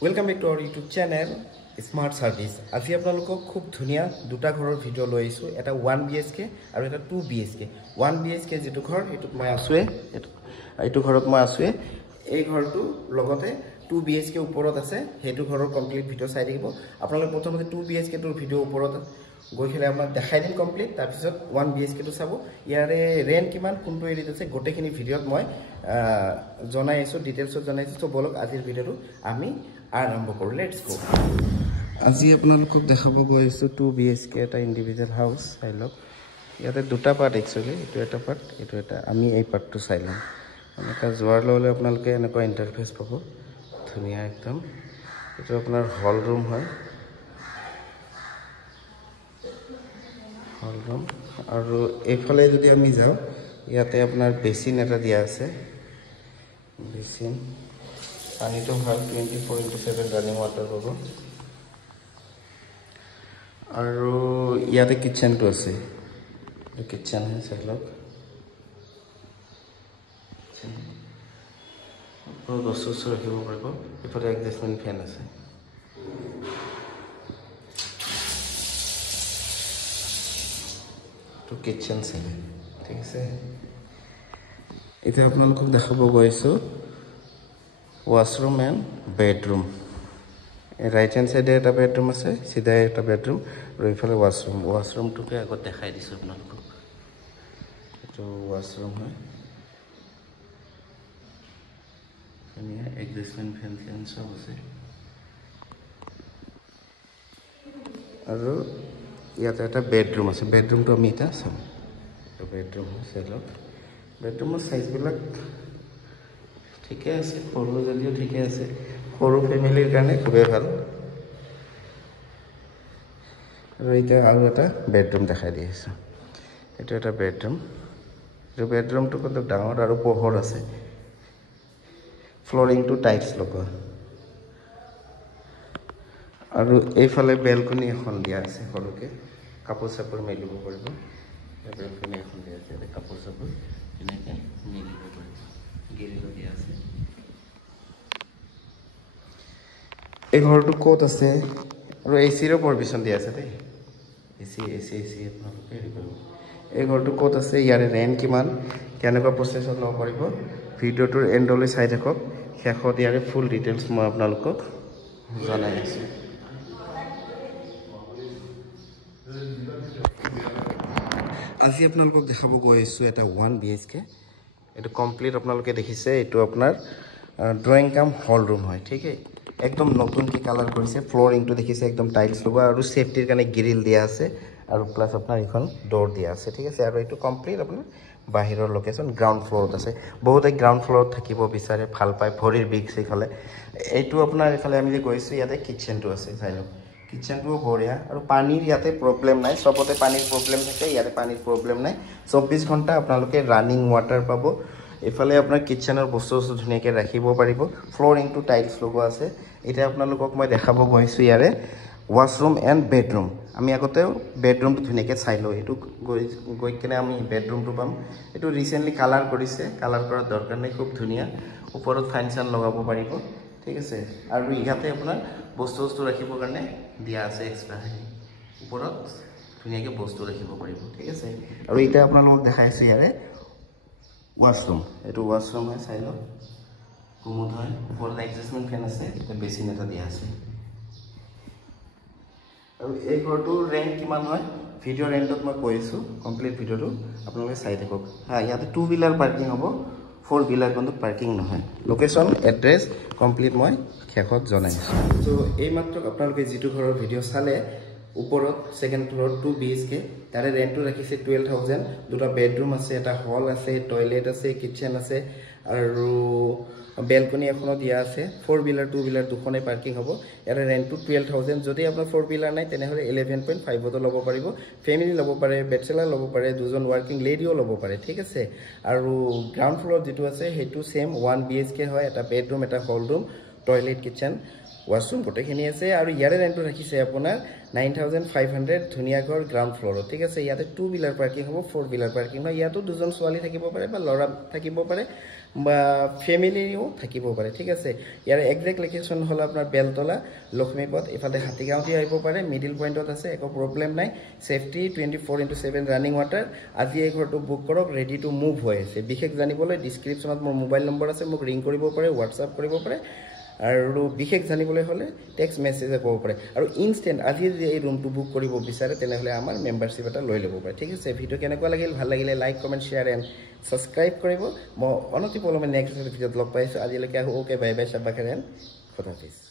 Welcome back to our YouTube channel Smart Service. আজি আপোনালোকক খুব ধুনিয়া দুটা ঘৰৰ ভিডিও লৈ আইছো এটা 1 BHK আৰু এটা 2 BHK 1 BHK যেটো ঘৰ এটো মই আছুৱে এটো ঘৰত মই আছুৱে এই ঘৰটো লগতে 2 BHK ওপৰত আছে হেতু ঘৰৰ কমপ্লিট ভিডিও চাই দিব আপোনালোক প্ৰথমতে 2 BHK টোৰ ভিডিও ওপৰত গৈ খেলে আপোনাক দেখাই দিম কমপ্লিট তাৰ পিছত 1 BHK টো চাব ইয়াৰে ৰেন্ট কিমান কোনটো এৰিত আছে গোটেখিনি ভিডিওত মই জনাই আছো ডিটেইলছত জনাই আছো তো বলক আজিৰ ভিডিওটো আমি আৰম্ভ কৰো লেটস গো আজি আপোনালোকক দেখাব গৈ আছো 2 BHK এটা ইন্ডিভিজুৱেল হাউস চাই লওক ইয়াতে দুটা পাৰ্ট একচুয়ালি এটো এটা পাৰ্ট এটো এটা আমি এই পাৰ্টটো চাই লম এনেকা জোৱাৰ ললে আপোনালোকে এনেকা ইন্টাৰফেস পাব ধুনিয়া একদম এটো আপোনাৰ হল ৰুম হয় হল ৰুম আৰু এফালে যদি আমি যাও ইয়াতে আপোনাৰ বেসিন এটা দিয়া আছে বেসিন পানীটো ভাল 24/7 ৰানিং ওয়াটাৰ হ'ব আৰু ইয়াতে কিচেনটো আছে কিচেন হে চাইলক বহুত বস্তু ৰাখিব পাৰিব এফালে এডজাস্টমেন্ট ফেন আছে তো কিচেন আছে ঠিক আছে এটা আপোনালোকক দেখাব গৈছো washroom and bedroom right hand side eta bedroom ase sidha eta bedroom aro ifale washroom to ke agot dekhai disu apnalok eto washroom hoy ani adjustment fan sob ase aro yata eta bedroom ase bedroom to ami eta sam to bedroom selo bedroom size bilak ঠিকে আছে ফলো যদিও ঠিকে আছে ফলো ফ্যামিলিৰ কাৰণে খুবই ভাল আৰু এটা আৰু এটা বেডৰুম দেখাই দিছো এটা এটা বেডৰুম যে বেডৰুমটো কত ডাঙৰ আৰু পোহৰ আছে ফ্লোৰিং টু টাইলছ লগোৱা আৰু এইফালে বেলকনি এখন দিয়া আছে সৰুকে কাপোৰ চাপোৰ মেলিব পাৰিব এই বেলকনি এখন দিয়া আছে কাপোৰ চাপোৰ এনেকে মেলিব পাৰিব গিৰিলো দিয়া আছে এই ঘৰটো কোত আছে আৰু এসিৰ পাৰমিশন দিয়া আছে দেই এসি আপোনালোকে হেৰি কৰিব এই ঘৰটো কোত আছে ইয়াৰে ৰেন্ট কিমান কেনেকুৱা প্ৰসেছত লব পাৰিব ভিডিওটোৰ এন্ডলৈ চাই থাকক শেষত ইয়াৰে ফুল ডিটেইলছ মই আপোনালোকক জনাই আছো আজি আপোনালোকক দেখাব গৈ আছো এটা 1 BHK এটো কমপ্লিট আপোনালোকে দেখিছে এটো আপোনাৰ ড্ৰয়িং কাম হল ৰুম হয় ঠিক আছে একদম নতুন কি কালাৰ কৰিছে ফ্লোৰিং টু দেখিছে একদম টাইলছ লগোৱা আৰু সেফটিৰ কাৰণে গ্ৰিল দিয়া আছে আৰু প্লাস আপোনাৰ এখন ডোৰ দিয়া আছে ঠিক আছে আৰু এটো কমপ্লিট আপোনাৰ বাহিৰৰ লোকেশন গ্ৰাউন্ড ফ্লোৰত আছে বহুতে গ্ৰাউন্ড ফ্লোৰত থাকিব বিচাৰে ভাল পায় ভৰিৰ বিগ সিফালে এটো আপোনাৰ ইফালে আমি যে গৈছো ইয়াতে কিচেনটো আছে চাইলো কিচেনটো বঢ়িয়া আৰু পানীৰ ইয়াতে প্ৰবলেম নাই সবতে পানীৰ প্ৰবলেম থাকে ইয়াতে পানীৰ প্ৰবলেম নাই 24 ঘণ্টা আপোনালোকে ৰানিং ওয়াটাৰ পাব এফালে আপোনাৰ কিচেনৰ বস্তু ধুনিয়াকে ৰাখিব পাৰিব ফ্লোৰিং টু টাইলছ লগোৱা আছে এটা আপোনালোকক মই দেখাব গৈছো ইয়াৰে ওয়াশৰুম এন্ড বেডৰুম আমি আগতে বেডৰুমটো ধুনিয়াকে চাইলো এটো গৈ কেনে আমি বেডৰুমটো পাম এটো ৰিসেন্টলি কালাৰ কৰিছে কালাৰ কৰা দৰকাৰ নাই খুব ধুনিয়া ওপৰত ফাইনচান লগাব পাৰিব ঠিক আছে আৰু ইয়াতে আপোনাৰ বস্তু ৰাখিব কাৰণে দিয়া আছে এক্সট্ৰা ওপৰত ধুনিয়াকে বস্তু ৰাখিব পাৰিব ঠিক আছে আৰু এটা আপোনালোকক দেখাইছো ইয়াৰে ওয়াশৰুম এটো ওয়াশৰুম হয় চাইলো কুমুদ হয় ওপৰত এডজাস্টমেন্ট ফেন আছে এটা বেসিন এটা দিয়া আছে আৰু এই ঘৰটো ৰেন্ট কিমান হয় ভিডিও ৰেন্টত মই কৈছো কমপ্লিট ভিডিওটো আপোনালোকে চাই থাকক ইয়াতে 2 হুইলাৰ পাৰ্কিং হ'ব 4 হুইলাৰ কিন্তু পাৰ্কিং নহয় লোকেশন এড্ৰেছ কমপ্লিট মই শেষত জনাইছো সো এই মাত্ৰ আপোনালোকে যেটো ঘৰৰ ভিডিও চালে ওপৰত সেকেন্ড ফ্লোৰ 2 BHK তাৰে ৰেন্টটো ৰাখিছে 12000 দুটা বেডৰুম আছে এটা হল আছে টয়লেট আছে কিচেন আছে আৰু বেলকনি এখনো দিয়া আছে 4 হুইলাৰ 2 হুইলাৰ দুখনে পাৰ্কিং হ'ব ইয়াৰে ৰেন্টটো 12000 যদি আপোনাৰ 4 হুইলাৰ নাই তেনেহলে 11.5 ত ল'ব পাৰিব ফ্যামিলি ল'ব পাৰে বেচেলাৰ ল'ব পাৰে দুজন ওয়াৰ্কিং লেডিও ল'ব পাৰে ঠিক আছে আৰু গ্ৰাউন্ড ফ্লোৰ যেটো আছে হেতু সেম 1 BHK হয় এটা বেডৰুম এটা হল ৰুম টয়লেট কিচেন ওয়াশৰুম গোটেখিনি আছে আৰু ইয়াৰে ৰেন্টটো ৰাখিছে আপোনাৰ 9500 ধুনিয়া ঘৰ গ্ৰাউন্ড ফ্লোৰত ঠিক আছে ইয়াতে 2 হুইলাৰ পাৰ্কিং হ'ব 4 হুইলাৰ পাৰ্কিং হয় ইয়াতো দুজন ছোৱালী থাকিব পাৰে বা লৰা থাকিব পাৰে বা ফেমিলিও থাকিব পাৰে ঠিক আছে ইয়াৰ এক্সাক্ট লোকেশ্যন হ'ল আপোনাৰ বেলতলা লক্ষ্মীপথ ইফালে হাতীগাঁৱতে আহিব পাৰে মিডিল পইণ্টত আছে একো প্ৰব্লেম নাই সেফটি 24/7 ৰানিং ৱাটাৰ আজি এই ঘৰটো বুক কৰক ৰেডি টু মুভ হৈ আছে বিশেষ জানিবলৈ ডেসক্ৰিপচনত মোৰ মোবাইল নম্বৰ আছে মোক ৰিং কৰিব পাৰে হোৱাটছআপ কৰিব পাৰে আৰু বিশেষ জানিবলৈ হলে টেক্সট মেছেজে কৰিব পাৰে আৰু ইনষ্টেন্ট আজি যদি এই ৰুমটো বুক কৰিব বিচাৰে তেনেহলে আমাৰ মেম্বাৰশ্বিপ এটা লৈ ল'ব পাৰে ঠিক আছে ভিডিও কেনেকুৱা লাগিল ভাল লাগিলে like comment share and subscribe কৰিব মই অনতি পলমে নেক্সট ভিডিঅ'ত লগ পাইছো আজিলৈকে ওকে বাই বাই সাবাখাৰেন খোদাফিজ